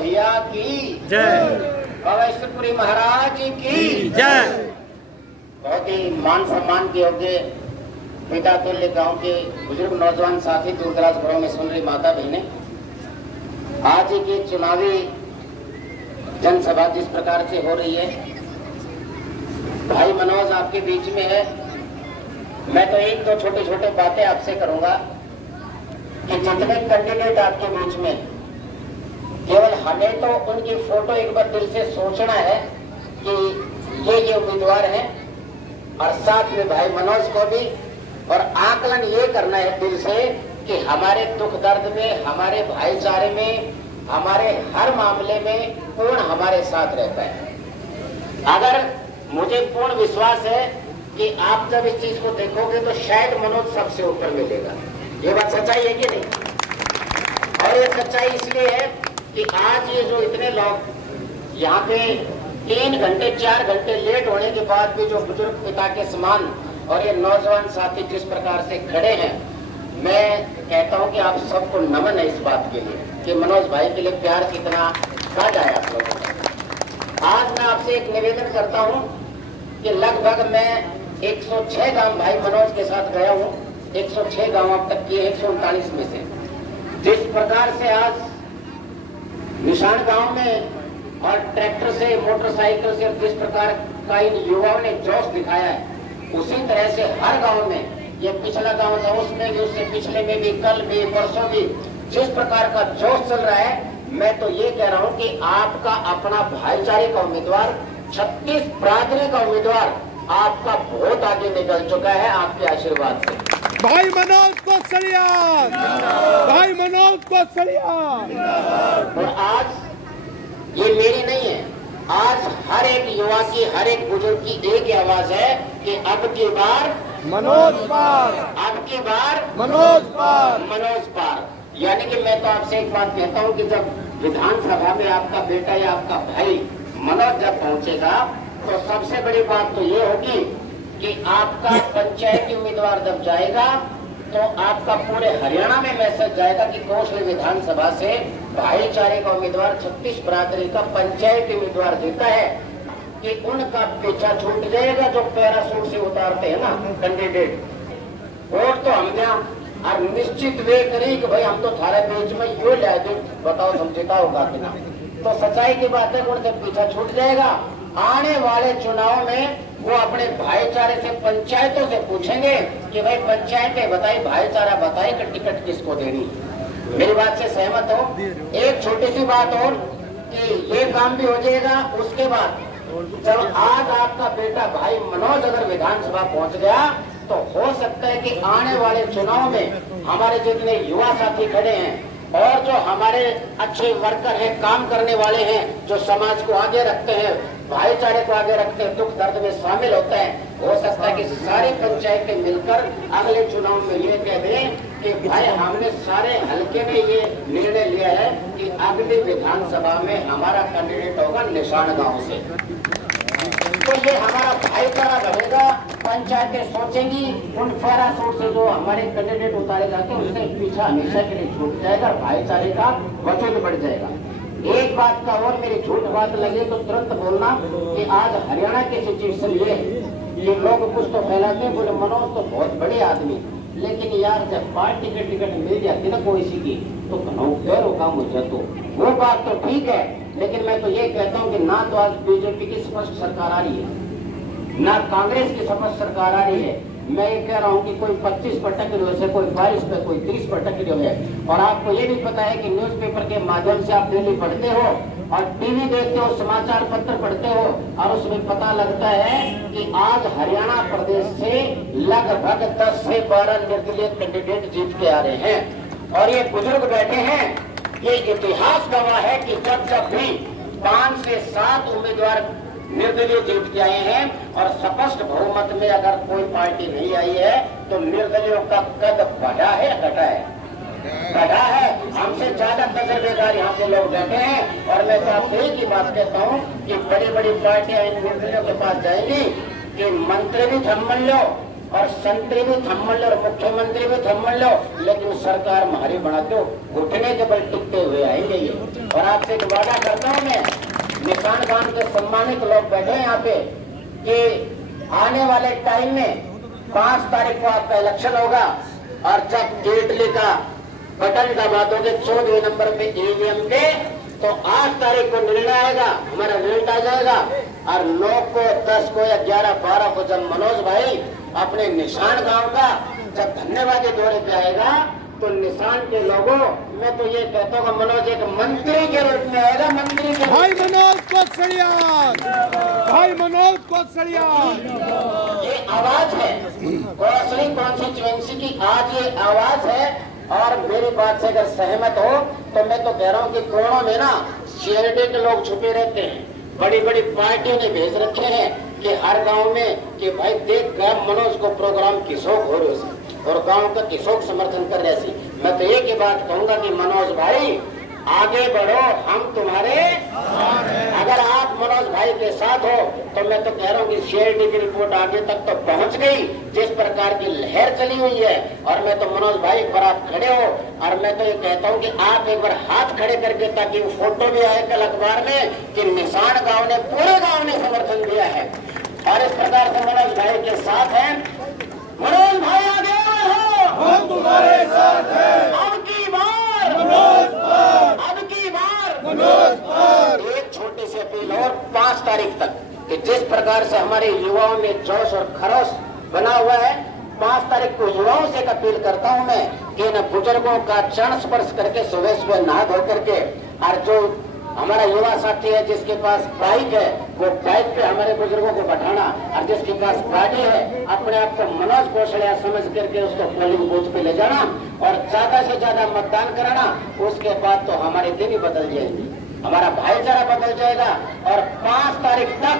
भैया की जय, बाबा ईश्वरपुरी महाराज की जय। बहुत ही मान सम्मान के योग्य पिता तुल्य गांव के बुजुर्ग नौजवान साथी, दूर दराज घरों में सुन रही माता बहने, आज की चुनावी जनसभा जिस प्रकार से हो रही है, भाई मनोज आपके बीच में है। मैं तो एक दो छोटे छोटे बातें आपसे करूंगा कि जितने कैंडिडेट आपके बीच में, केवल हमें तो उनकी फोटो एक बार दिल से सोचना है कि ये उम्मीदवार हैं, और साथ में भाई मनोज को भी, और आकलन ये करना है दिल से कि हमारे दुख दर्द में, हमारे भाईचारे में, हमारे हर मामले में पूर्ण हमारे साथ रहता है। अगर मुझे पूर्ण विश्वास है कि आप जब इस चीज को देखोगे तो शायद मनोज सबसे ऊपर मिलेगा। ये बात सच्चाई है कि नहीं? और ये सच्चाई इसलिए है कि आज ये जो इतने लोग यहाँ पे 3 घंटे 4 घंटे लेट होने के बाद भी जो बुजुर्ग पिता के समान और ये नौजवान साथी जिस प्रकार से खड़े हैं, मैं कहता हूं कि आप सबको नमन है इस बात के लिए कि मनोज भाई के लिए प्यार कितना बढ़ जाए आप लोगों का। आज मैं आपसे एक निवेदन करता हूं कि लगभग मैं 106 गांव भाई मनोज के साथ गया हूं। 106 गांव अब तक किए 139 में से। जिस प्रकार से आज निशान गांव में और ट्रैक्टर से, मोटरसाइकिल से जिस प्रकार का इन युवाओं ने जोश दिखाया है, उसी तरह से हर गांव में, ये पिछला गांव था उसमें भी, उससे पिछले में भी, कल भी, परसों भी जिस प्रकार का जोश चल रहा है, मैं तो ये कह रहा हूं कि आपका अपना भाईचारे का उम्मीदवार, 36 बरादरी का उम्मीदवार आपका बहुत आगे निकल चुका है आपके आशीर्वाद से। भाई मनोज को सलाम, भाई मनोज को सलाम। और आज ये मेरी नहीं है, आज हर एक युवा की, हर एक बुजुर्ग की एक ही आवाज है कि अब की बार मनोज पार, अब की बार मनोज पार, मनोज पार। यानी कि मैं तो आपसे एक बात कहता हूं कि जब विधानसभा में आपका बेटा या आपका भाई मनोज जब पहुंचेगा तो सबसे बड़ी बात तो ये होगी कि आपका पंचायती उम्मीदवार जब जाएगा तो आपका पूरे हरियाणा में मैसेज जाएगा कि कोसली विधानसभा से भाईचारे का उम्मीदवार, 36 बरादरी का पंचायती उम्मीदवार जीता है, कि उनका पीछा छूट जाएगा जो पैरासूट से उतारते हैं ना कैंडिडेट। वोट तो हम यहाँ और निश्चित वे करें कि भाई हम तो थारे बीच में यो ले, बताओ समझता होगा कि ना। तो सच्चाई की बात है, उनसे पीछा छूट जाएगा। आने वाले चुनाव में वो अपने भाईचारे से, पंचायतों से पूछेंगे कि भाई पंचायतें बताई, भाईचारा बताई कि टिकट किसको देनी। मेरी बात से सहमत हो? एक छोटी सी बात और कि ये काम भी हो जाएगा। उसके बाद जब आज आपका बेटा भाई मनोज अगर विधानसभा पहुंच गया तो हो सकता है कि आने वाले चुनाव में हमारे जितने युवा साथी खड़े हैं और जो हमारे अच्छे वर्कर हैं, काम करने वाले हैं, जो समाज को आगे रखते हैं, भाईचारे को आगे रखते हैं, दुख दर्द में शामिल होते हैं, हो सकता है कि सारी पंचायतें मिलकर अगले चुनाव में ये कह दें कि भाई हमने सारे हलके में ये निर्णय लिया है कि अगली विधानसभा में हमारा कैंडिडेट होगा निशान गांव से। तो ये हमारा भाईचारा बढ़ेगा, पंचायतें सोचेंगी, उन पैरासूट से जो हमारे कैंडिडेट उतारे जाते हैं उससे पीछा हमेशा के लिए छूट जाएगा, भाईचारे का वजूद बढ़ जाएगा। एक बात का और, मेरी झूठ बात लगे तो तुरंत बोलना कि आज हरियाणा की सिचुएशन ये है, ये लोग कुछ तो फैलाते हैं, बोले मनोज तो बहुत बड़े आदमी, लेकिन यार जब पार्टी के टिकट मिल जाती ना कोई सी की तो पैरों काम हो जातो। वो बात तो ठीक है, लेकिन मैं तो ये कहता हूँ कि ना तो आज बीजेपी की स्पष्ट सरकार आ रही है, ना कांग्रेस की स्पष्ट सरकार आ रही है। मैं ये कह रहा हूँ कि कोई 25% जो है, कोई 22 पे, कोई 30% जो है। और आपको ये भी पता है कि न्यूज़पेपर के माध्यम से आप डेली पढ़ते हो और टीवी देखते हो, समाचार पत्र पढ़ते हो, और उसमें पता लगता है कि आज हरियाणा प्रदेश से लगभग 10 से 12 निर्दलीय कैंडिडेट जीत के आ रहे हैं। और ये बुजुर्ग बैठे हैं, ये इतिहास गवाह है कि जब भी 5 से 7 उम्मीदवार निर्दलीय जीत के आए हैं और स्पष्ट बहुमत में अगर कोई पार्टी नहीं आई है तो निर्दलीयों का कद बढ़ा है, घटा है? बढ़ा है। हमसे ज्यादा तजर्बेकार यहाँ से लोग बैठे हैं। और मैं तो आपसे एक ही बात कहता हूँ कि बड़ी बड़ी पार्टियां इन निर्दलीयों के पास जाएंगी कि मंत्री भी थम्मन लो और संतरी भी थम्मन लो और मुख्यमंत्री भी थम्मन लो, लेकिन सरकार हमारी बना दो, घुटने के बल टिकते हुए आएंगे ये। और आपसे एक वादा करता हूं मैं, निशान गांव के सम्मानित लोग बैठे हैं यहाँ पे, कि आने वाले टाइम में 5 तारीख को आपका इलेक्शन होगा और जब केतली का बटन दबा दोगे 14वें नंबर पे ईवीएम पे, तो 8 तारीख को निर्णय आएगा, हमारा रिजल्ट आ जाएगा। और 9 को 10 को या 11 12 को जब मनोज भाई अपने निशान गांव का जब धन्यवादी दौरे पे आएगा, तो निशान के लोगों, मैं तो ये कहता हूँ मनोज एक मंत्री के रूप में आएगा, मंत्री के भाई मनोज कोसड़िया, भाई मनोज कोसड़िया। ये आवाज है कोसड़ी कॉन्स्टिट्यूएंसी की, आज ये आवाज है। और मेरी बात से अगर सहमत हो तो मैं तो कह रहा हूँ कि कोरोना में ना सीआईडी के लोग छुपे रहते हैं, बड़ी बड़ी पार्टियों ने भेज रखे हैं कि हर गांव में कि भाई देख गए मनोज को प्रोग्राम किसोक हो रहे और गांव का किसोक समर्थन कर रहे सी। मैं तो एक ही बात कहूंगा कि मनोज भाई आगे बढ़ो, हम तुम्हारे अगर आप मनोज भाई के साथ हो तो मैं तो कह रहा हूँ कि सीआईडी की रिपोर्ट आगे तक तो पहुंच गई, जिस प्रकार की लहर चली हुई है। और मैं तो मनोज भाई एक बार आप खड़े हो, और मैं तो ये कहता हूँ कि आप एक बार हाथ खड़े करके, ताकि वो फोटो भी आए कल अखबार में कि निशान गांव ने, पूरे गांव ने समर्थन दिया है। और इस प्रकार से मनोज भाई के साथ है। मनोज भाई आगे बढ़ो, हम तुम्हारे साथ हैं। अब की बार मनोज पर, अब की बार मनोज पर। एक छोटी सी अपील और 5 तारीख तक, कि जिस प्रकार से हमारे युवाओं में जोश और खरोश बना हुआ है, 5 तारीख को युवाओं से एक अपील करता हूं मैं कि इन बुजुर्गों का चरण स्पर्श करके सुबह सुबह नहा धो करके, और जो हमारा युवा साथी है जिसके पास बाइक है, वो बाइक पे हमारे बुजुर्गों को बैठाना, और जिसके पास गाड़ी है अपने आप को मनोज कोसड़िया समझ करके उसको पोलिंग बूथ पे ले जाना और ज्यादा से ज्यादा मतदान कराना। उसके बाद तो हमारे दिन ही बदल जाएंगे, हमारा भाईचारा बदल जाएगा। और 5 तारीख तक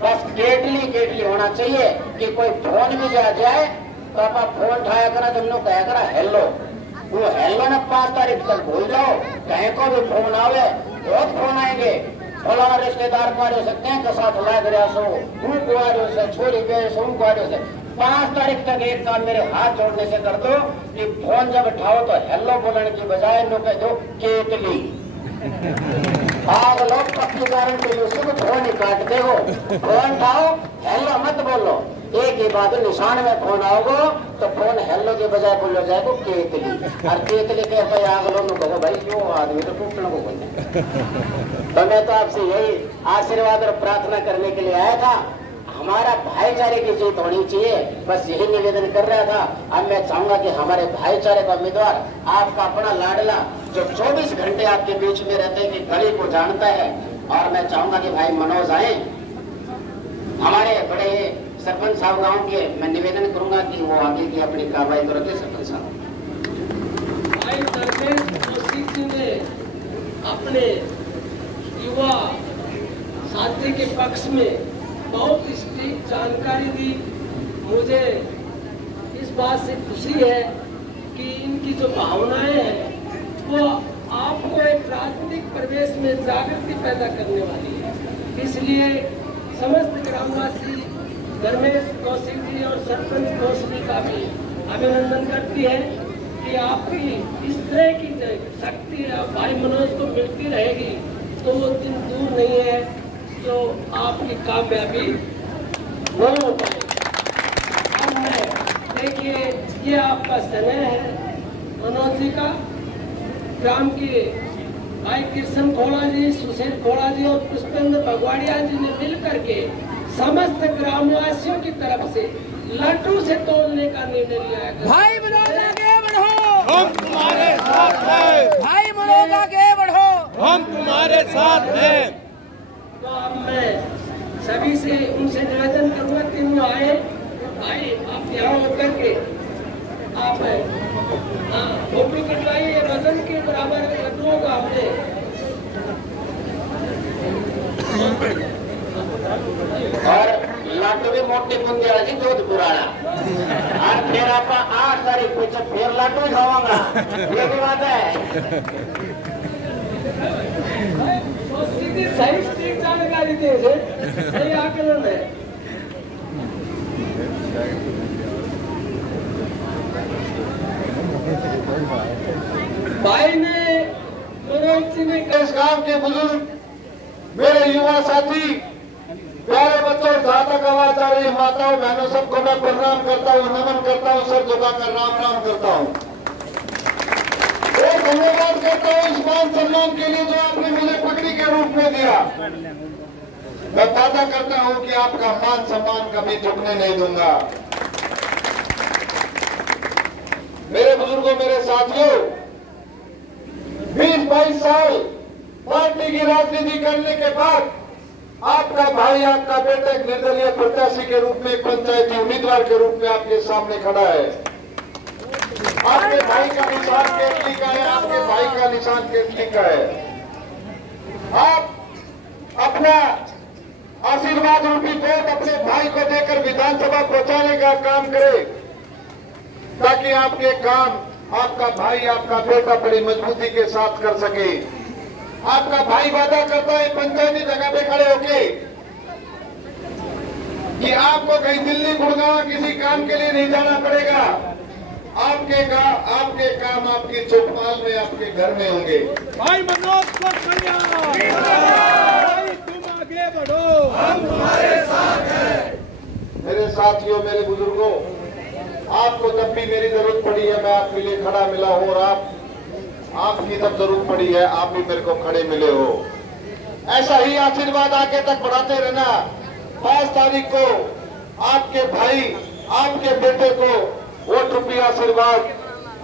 बस केटली होना चाहिए कि कोई फोन भी आ जाए तो आप फोन उठाया करा, तुम लोग कहा करा हेलो, वो हेलो ना 5 तारीख तक भूल जाओ। कहीं को भी फोन आवे, बहुत फोन आएंगे, फलाना रिश्तेदार को आ सकते हैं, कसा फला गया सो उनको आ रहे से, छोड़ी गए सो उनको आ रहे से। 5 तारीख तक एक काम मेरे हाथ जोड़ने से कर दो कि फोन जब उठाओ तो हेलो बोलने की बजाय लोग कह दो केतली। आग लोग पक्की गारंटी उसको फोन ही काटते हो, फोन उठाओ हेलो मत बोलो। एक ही बात, निशान में फोन आओगे तो फोन हेलो के बजाय बोलो जाएगा केतली। और केतली कहते आग लोग कहो भाई क्यों आदमी तो टूटने को बोलते। तो मैं तो आपसे यही आशीर्वाद और प्रार्थना करने के लिए आया था, हमारा भाईचारे की जीत होनी चाहिए, बस यही निवेदन कर रहा था। अब मैं चाहूंगा कि हमारे भाईचारे का उम्मीदवार आपका अपना लाडला जो 24 घंटे आपके बीच में रहते हैं, कि गली को जानता है, और मैं चाहूंगा कि भाई मनोज आए। हमारे बड़े सरपंच साहब गांव के, मैं निवेदन करूंगा कि वो आगे की अपनी कार्रवाई करोगे। सरपंच साहब ने अपने युवा साथी के पक्ष में बहुत स्ट्रिक्ट जानकारी दी। मुझे इस बात से खुशी है कि इनकी जो भावनाएं हैं वो आपको एक राजनीतिक परिवेश में जागृति पैदा करने वाली है। इसलिए समस्त ग्रामवासी धर्मेश कौशिक जी और सरपंच कौशिक का भी अभिनंदन करती है कि आपकी इस तरह की शक्ति भाई मनोज को मिलती रहेगी तो वो दिन दूर नहीं है जो आपकी कामयाबी नहीं हो पाएगी। देखिए ये आपका समय है मनोज जी का, ग्राम के भाई कृष्ण खोड़ा जी, सुशील खोड़ा जी और पुष्पेंद्र भगवाड़िया जी ने मिलकर के समस्त ग्रामवासियों की तरफ से लड्डू से तोड़ने का निर्णय लिया है। भाई मनोज आगे बढ़ो, हम तुम्हारे साथ हैं। भाई मनोज आगे बढ़ो, हम तुम्हारे साथ हैं। तो अब मैं सभी से उनसे निवेदन करूंगा कि वो आए। भाई आप यहाँ होकर के आप फोटो कटवाइए, वजन के बराबर लड्डुओं का हमने और लाडू भी मोटी बुंदी वाली दूध पुराना, और फिर आप 8 तारीख को जब फिर लाडू खावांगा, ये भी बात है। सही जानकारी दे, सही आकलन है। भाई ने मनोज जी ने इस गांव के बुजुर्ग, मेरे युवा साथी, प्यारे बच्चों, जहां तक आवाज आ रही माताओं बहनों, सबको मैं प्रणाम करता हूँ, नमन करता हूँ, सर झुकाकर राम राम करता हूँ और धन्यवाद करता हूँ इस मान सम्मान के लिए जो आपने मुझे पगड़ी के रूप में दिया। मैं वादा करता हूँ कि आपका मान सम्मान कभी झुकने नहीं दूंगा। मेरे बुजुर्गों, मेरे साथियों, 20-22 साल पार्टी की राजनीति करने के बाद आपका भाई, आपका बेटा एक निर्दलीय प्रत्याशी के रूप में, एक पंचायती उम्मीदवार के रूप में आपके सामने खड़ा है। आपके भाई का निशान केतली का है, आपके भाई का निशान केतली का है। आप अपना आशीर्वाद रूपी वोट अपने भाई को देकर विधानसभा पहुंचाने का काम करें, ताकि आपके काम आपका भाई, आपका बेटा बड़ी मजबूती के साथ कर सके। आपका भाई वादा करता है पंचायती जगह पे खड़े होके कि आपको कहीं दिल्ली गुड़गांव किसी काम के लिए नहीं जाना पड़ेगा। आपके काम आपकी चौपाल में, आपके घर में होंगे। भाई मनोज कोसलिया, भाई तुम आगे बढ़ो, हम तुम्हारे साथ हैं। मेरे साथियों, मेरे बुजुर्गों, आपको जब भी मेरी जरूरत पड़ी है, मैं आपके लिए खड़ा मिला हूं और आपकी जब जरूरत पड़ी है, आप भी मेरे को खड़े मिले हो। ऐसा ही आशीर्वाद आगे तक बढ़ाते रहना। 5 तारीख को आपके भाई, आपके बेटे को वोट रूपी आशीर्वाद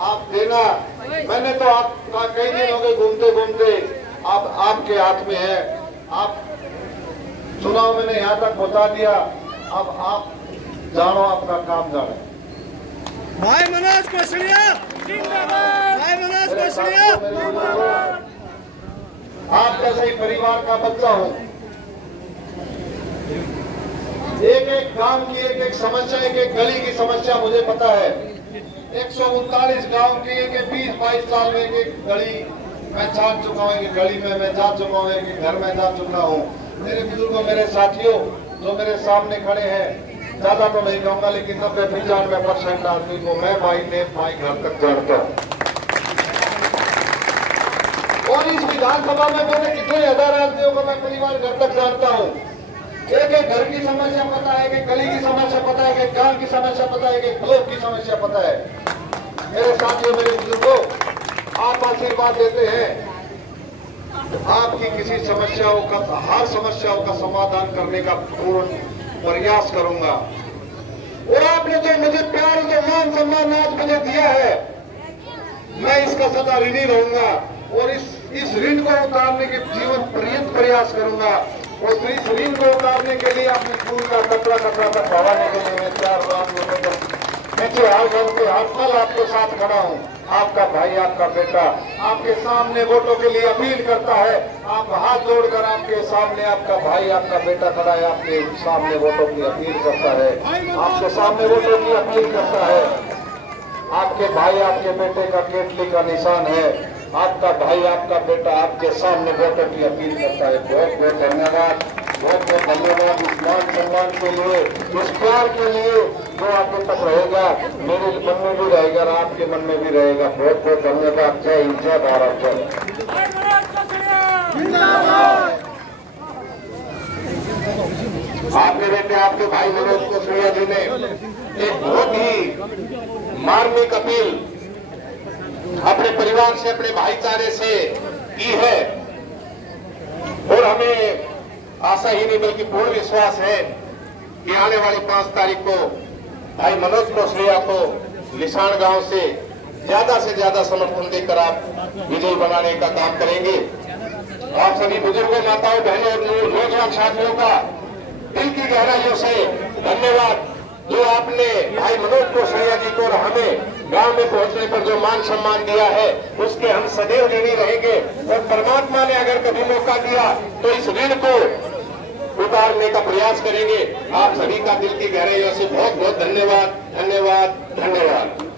आप देना। मैंने तो आपका कई दिन हो गए घूमते घूमते, अब आपके हाथ में है। आप चुनाव मैंने यहाँ तक पहुंचा दिया, अब आप जानो, आपका काम जानो। भाई मनोज कोसलिया जिंदाबाद, भाई मनोज कोसलिया। आप जैसे ही परिवार का बच्चा हूं, एक एक गांव की एक एक समस्या, एक एक गली की समस्या मुझे पता है। 139 गांव की एक 20-22 साल में एक एक गली मैं छाट चुका हूँ, एक गली में मैं जा चुका हूँ, एक घर में जा चुका हूँ। मेरे बुजुर्गों, मेरे साथियों, जो मेरे सामने खड़े हैं, ज्यादा तो नहीं कहूंगा, लेकिन 90-95% आदमी को मैं भाई घर तक जानता हूँ। और इस विधानसभा में मैंने कितने हजार आदमियों को मैं परिवार घर तक जानता हूँ। एक एक घर की समस्या पता है, एक गली की समस्या पता है, एक गांव की समस्या पता है, एक ब्लॉक की समस्या पता है। मेरे साथियों, मेरे बुजुर्गों, आप आशीर्वाद देते हैं, आपकी किसी समस्याओं का, हर समस्याओं का समाधान करने का पूर्ण प्रयास करूंगा। और आपने जो मुझे प्यार, जो मान सम्मान आज मुझे दिया है, मैं इसका सदा ऋणी रहूंगा और इस ऋण को उतारने के जीवन पर्यंत प्रयास करूंगा। और इस ऋण को उतारने के लिए अपने स्कूल का कचरा तक भगाने के लिए मैं 4 बार नीचे हाल के हर पल आपके साथ खड़ा हूँ। आपका भाई, आपका बेटा आपके सामने वोटों के लिए अपील करता है। आप हाथ जोड़कर आपके सामने आपका भाई, आपका बेटा खड़ा है, आपके सामने वोटों की अपील करता है, आपके सामने वोटों की अपील करता है। आपके भाई, आपके बेटे का केतली का निशान है। आपका भाई, आपका बेटा आपके सामने वोटों की अपील करता है। बहुत बहुत धन्यवाद, बहुत बहुत धन्यवाद इस मान सम्मान के लिए, इस प्यार के लिए जो आगे तक रहेगा, मेरे मन में भी रहेगा और आपके मन में भी रहेगा। बहुत बहुत धन्यवाद। जय हिंद, जय भारत, जय। आपके बेटे, आपके भाई मनोज कोसलिया जी ने एक बहुत ही मार्मिक अपील अपने परिवार से, अपने भाईचारे से की है और हमें आशा ही नहीं बल्कि पूर्ण विश्वास है कि आने वाली 5 तारीख को भाई मनोज कोसलिया को लिसान गांव से ज्यादा समर्थन देकर आप विजयी बनाने का काम करेंगे। आप सभी बुजुर्गों, माताओं, बहनों और नौजवान साथियों का दिल की गहराइयों से धन्यवाद, जो आपने भाई मनोज कोसलिया जी को और हमें गांव में पहुंचने पर जो मान सम्मान दिया है, उसके हम सदैव ऋणी रहेंगे। और परमात्मा ने अगर कभी मौका दिया तो इस ऋण को उतारने का प्रयास करेंगे। आप सभी का दिल की गहराइयों से बहुत बहुत धन्यवाद, धन्यवाद, धन्यवाद।